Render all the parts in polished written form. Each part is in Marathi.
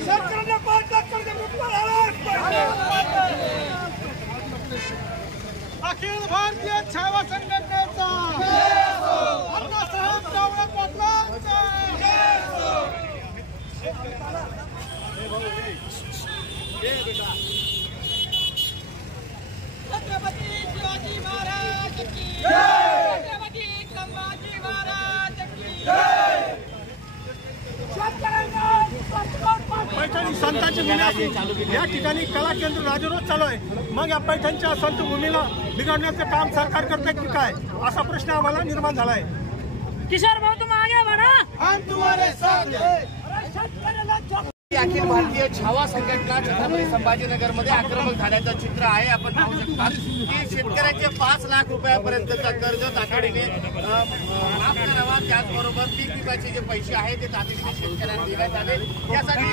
शेतकऱ्यांना 5 लाख कर्ज मुक्त झालं पाहिजे। अखिल भारतीय छावा संघटनेचा अण्णासाहेब गावडे पाटलांचा छत्रपती शिवाजी महाराज की जय, छत्रपती संभाजी महाराज की जय। पैठण संतांची भूमी असून या ठिकाणी कला केंद्र राजरोज चालू आहे। मग या पैठणच्या संत भूमीला बिघडण्याचं काम सरकार करते की काय, असा प्रश्न आम्हाला निर्माण झाला आहे। किशोर भाऊ तुम आगे बढ़ा, हम तुम्हारे साथ हैं। अखिल भारतीय छावा संघटना छत्रपती संभाजीनगर मध्ये आक्रमक झाल्याचं चित्र आहे। आपण पाहू शकता की शेतकऱ्यांचे 5 लाख रुपयापर्यंतचा कर्ज तातडीने माफ करावा, त्याचबरोबर पीक विम्याचे जे पैसे आहेत ते तातडीने शेतकऱ्यांना देण्यात आले। त्यासाठी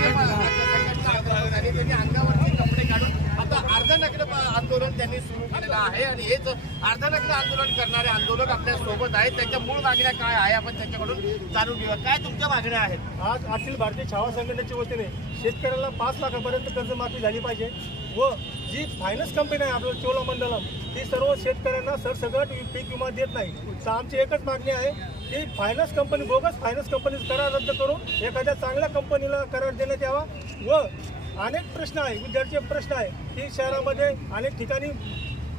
त्यांनी अंगावरचे कपडे काढून आता अर्धनग्न आंदोलन त्यांनी सुरू केलेलं आहे आणि हेच अर्धनग्न आंदोलन करणारे आंदोलक आपल्या सोबत आहेत। त्यांच्या मूळ मागण्या काय आहे आपण त्यांच्याकडून जाणून घेऊया। काय तुमच्या मागण्या आहेत? आज अखिल भारतीय छावा संघटनेच्या वतीने शेतकऱ्याला 5 लाखापर्यंत कर्जमाफी झाली पाहिजे व जी फायनान्स कंपनी आहे आपलं चोलामंडलम ती सर्व शेतकऱ्यांना सरसकट पीक विमा देत नाही। तर आमची एकच मागणी आहे की finance company bogus finance company करार रद्द करून एखाद्या चांगल्या कंपनीला करार देण्यात यावा व अनेक प्रश्न आहे, विद्यार्थी प्रश्न आहे की शहरामध्ये अनेक ठिकाणी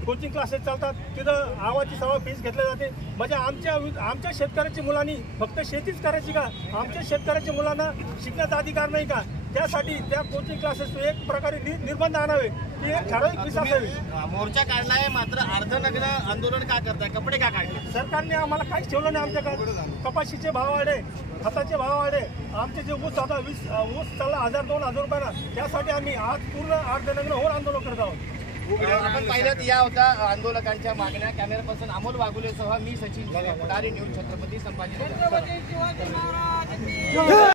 कोचिंग क्लासेस चालतात, तिथं आवाची सवा फीस घेतल्या जाते। म्हणजे आमच्या शेतकऱ्याच्या मुलांनी फक्त शेतीच करायची का? आमच्या शेतकऱ्याच्या मुलांना शिकण्याचा अधिकार नाही का? त्यासाठी त्या कोचिंग क्लासेस एक प्रकारे निर्बंध आणावे की एक ठराविक फीस असावी। मोर्चा काढलाय मात्र अर्धनग्न आंदोलन का करताय? कपडे का काढले? सरकारने आम्हाला काहीच ठेवलं नाही आमच्याकडे। कपाशीचे भाव वाढे, खताचे भाव वाढे, आमचे जे ऊस आता ऊस चालला 1000-2000 रुपयाला, त्यासाठी आम्ही आज पूर्ण अर्धनग्न होऊन आंदोलन करत आहोत। आपण पाहिलं या होत्या आंदोलकांच्या मागण्या। कॅमेरा पर्सन अमोल वाघुलेसह मी सचिन पुढारी न्यूज छत्रपती संभाजीनगर।